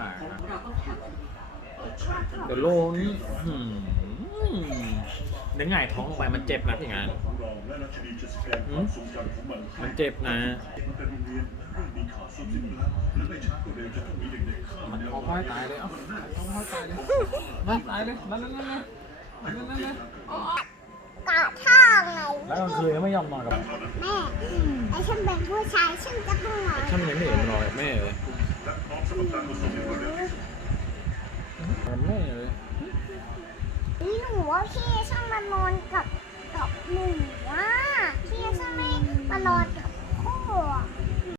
ปากของนะเราก็แค่เดี๋ยวโลนี่หืมเดี๋ยวหง่ายท้องลงไปมันเจ็บนะพี่งานของเราและราชินีจะสแกนความทรงจำของมันเจ็บนะมันเป็นโรงเรียนเริ่มมีข่าวซ้องมีเด็กๆเข้ามันแนวเอาค่อยตายเลยเอ้าเอาค่อยตายเลยนั่นตายเลยนั่นนั่นนั่นนั่นนั่นนั่นนั่นกะท่างไหนแล้วกลางคืนไม่ยอมนอนกับแม่ไอ้ฉันเป็นผู้ชายฉันจะต้องนอนฉันยังไม่เห็นมันอนกับแม่เลย มันไม่เลยนี่หนูว่าพี่ช่างมานอนกับกับหนูว่าพี่ช่างไม่มานอนกับ